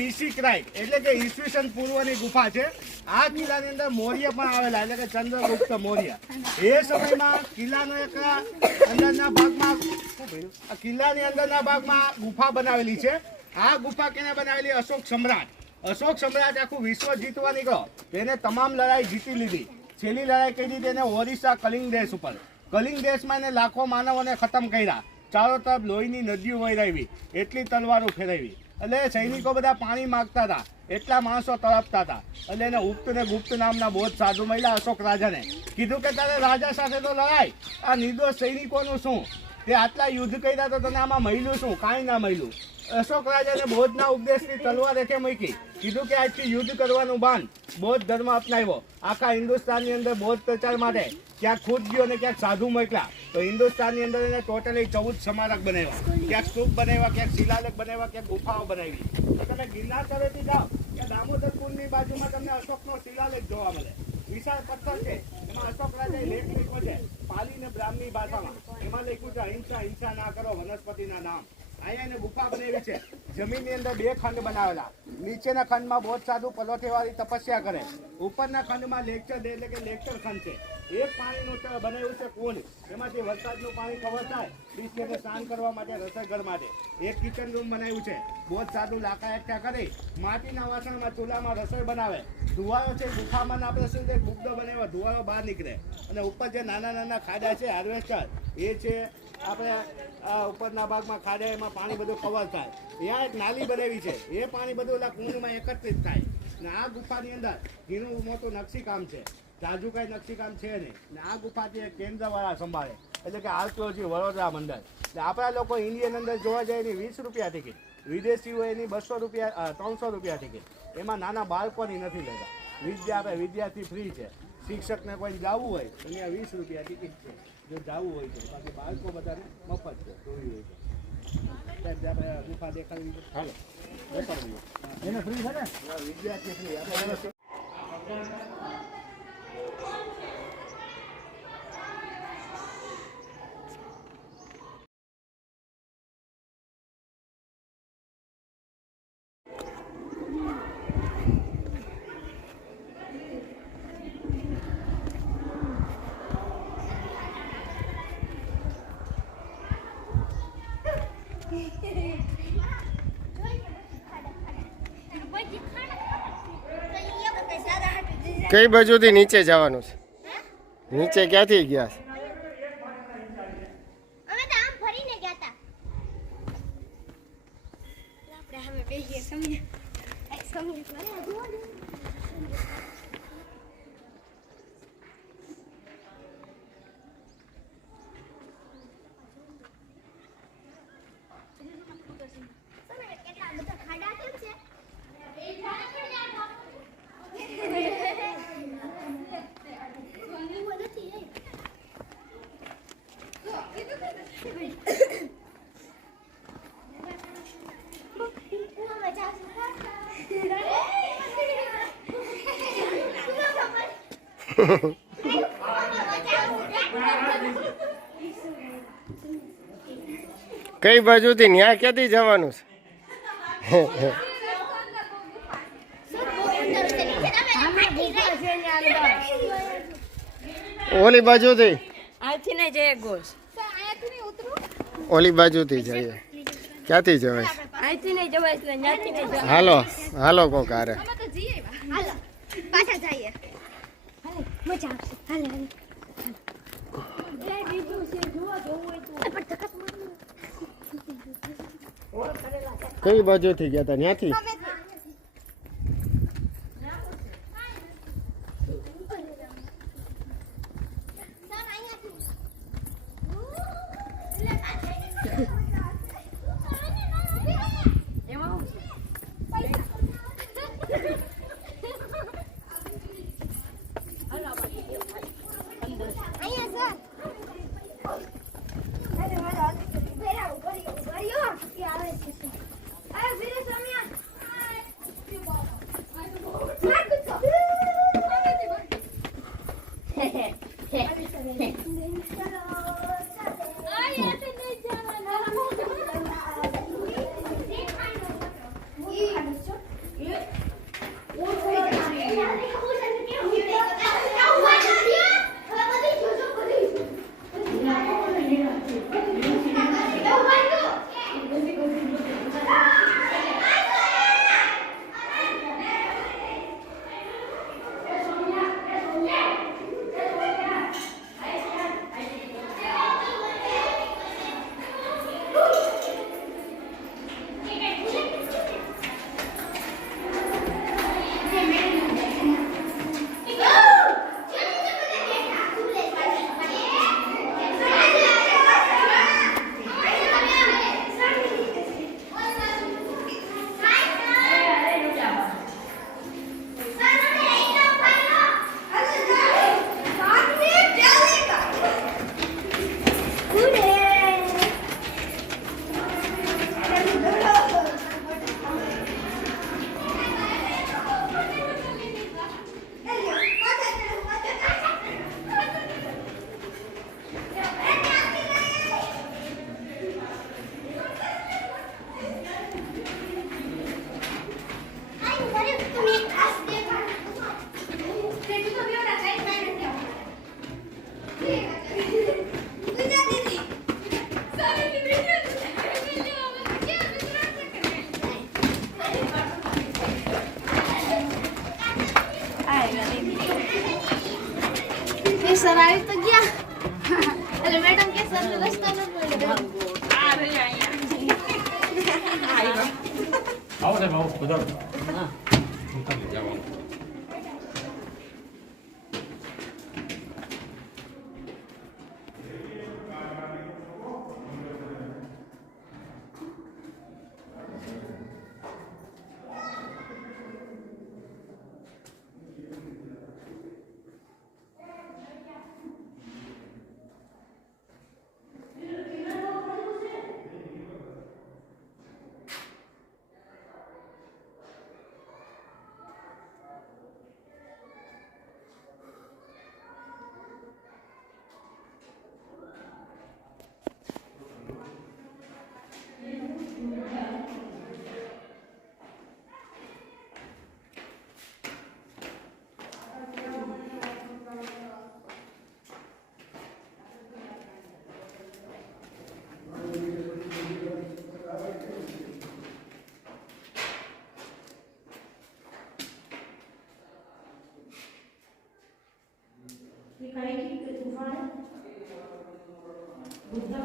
BC ક્રાઇક એટલે કે ઈસવીસન પૂર્વની ગુફા છે। આ કિલ્લાની અંદર મૌર્ય પણ આવેલા એટલે કે ચંદ્રગુપ્ત મૌર્ય। એ સમયમાં કિલ્લાનો એક અંદરના ભાગમાં કિલ્લાની અંદરના ભાગમાં ગુફા બનાવેલી છે। આ ગુફા કેને બનાવેલી? અશોક સમ્રાટ। અશોક સમ્રાટ આખું વિશ્વ જીતવા નીકળ્યો, તેને તમામ લડાઈ જીતી લીધી। છેલ્લી લડાઈ કરી તેને ઓરિસ્સા કલિંગ દેશ ઉપર। કલિંગ દેશમાં એને લાખો માનવોને ખતમ કર્યા। ચારો તરફ લોહીની નદીઓ વહેરાવી, એટલી તલવારો ફેરવી, એટલે સૈનિકો બધા પાણી માગતા હતા, એટલા માણસો તડપતા હતા। એટલે એને ઉક્ત ને ગુપ્ત નામના બૌદ્ધ સાધુ મળ્યા અશોક રાજાને। કીધું કે તારે રાજા સાથે તો લડાય, આ નિર્દોષ સૈનિકોનું શું? તે આટલા યુદ્ધ કર્યા તો તને આમાં મળ્યું શું? કાંઈ ના મળ્યું। અશોક રાજાને બૌદ્ધના ઉપદેશની તલવાર એકે મૂકી, કીધું કે આજથી યુદ્ધ કરવાનું બાંધ। બૌદ્ધ ધર્મ અપનાવ્યો। આખા હિન્દુસ્તાનની અંદર બૌદ્ધ પ્રચાર માટે ક્યાંક ખુદ ગયો અને ક્યાંક સાધુ મોકલ્યા। તો હિન્દુસ્તાનની અંદર એને ટોટલી 14 સ્મારક બનાવ્યા, ક્યાંક સ્તૂપ બનાવ્યા, ક્યાંક શિલાલેખ બનાવ્યા, ક્યાંક ગુફાઓ બનાવી। તો તમે ગિરનાર તળેટી જાઓ કે દામોદર કુંડની બાજુમાં તમને અશોકનો શિલાલેખ જોવા મળે। વિશાળ પથ્થર છે, એમાં અશોક રાજાએ લેખ લખ્યો છે પાલી ને બ્રાહ્મણી ભાષામાં। એમાં લખ્યું છે અહિંસા, હિંસા ના કરો, વનસ્પતિના નામ। અહીંયા એને ગુફા બનાવી છે। જમીનની અંદર 2 ખંડ બનાવેલા। નીચેના ખંડમાં બૌદ્ધ સાધુ પર્વતેવાળી તપસ્યા કરે, ઉપરના ખંડમાં લેક્ચર દે એટલે કે લેક્ચર ખંડ છે। એક પાણીનું બનાવ્યું છે કુંડ, એમાંથી વરસાદનું પાણી કવર થાય, બીજને સ્નાન કરવા માટે, રસોઈઘર માટે। એક કિચન રૂમ બનાવ્યું છે। બૌદ્ધ સાધુ લાકડા એકઠા કરી માટીના વાસણમાં ચૂલામાં રસોઈ બનાવે। ધુવાળો છે ગુફામાં આપણે શું છે ગુબ્દો બનાવ્યો, ધુવાળો બહાર નીકળે। અને ઉપર જે નાના નાના ખાડા છે હાર્વેસ્ટર એ છે, આપણે ઉપરના ભાગમાં ખાડા એમાં પાણી બધું કવર થાય। ત્યાં એક નાલી બનાવી છે, એ પાણી બધું ઓલા કુંડમાં એકત્રિત થાય। અને આ ગુફાની અંદર ઘીનું મોટું નકશીકામ છે, જાજુ કાંઈ નકશીકામ છે નહીં। ને આ ગુફાથી એક કેન્દ્રવાળા સંભાળે એટલે કે આર્કિયોલોજી વડોદરા મંડળ। એટલે આપણા લોકો ઇન્ડિયન અંદર જોવા જાય એની 20 રૂપિયા ટિકિટ, વિદેશીઓ એની 200 રૂપિયા 300 રૂપિયા ટિકિટ। એમાં નાના બાળકોની નથી લેતા। આપણે વિદ્યાર્થી ફ્રી છે। શિક્ષકને કોઈ જવું હોય તો અહીંયા 20 રૂપિયા ટિકિટ છે, જો જવું હોય તો। બાકી બાળકો બધાને મફત છે, જોવી હોય તો। આપણે ગુફા દેખાડવી છે, હાલો દેખાડવી એને ફ્રી છે ને, વિદ્યાર્થી ફ્રી આપણે। કઈ બાજુથી નીચે જવાનું છે? નીચે ક્યાંથી ગયા છે? અમે તો આમ ફરીને ગયા હતા। આપણે હવે બેહીએ સમય કઈ બાજુથી ન્યા ક્યાંથી જવાનું છે? ઓલી બાજુથી ઓલી બાજુથી જઈએ। ક્યાંથી જવાય? હાલો હાલો કોક આરે પાછા જઈએ। મજા આવશે। કઈ બાજુથી ગયા હતા? ત્યાંથી સર આવી તો ગયા એટલે મેડમ કે સર રસ્તો ન મળ્યો આવો સાહેબ આવો બધા હા Tufan, Buddha,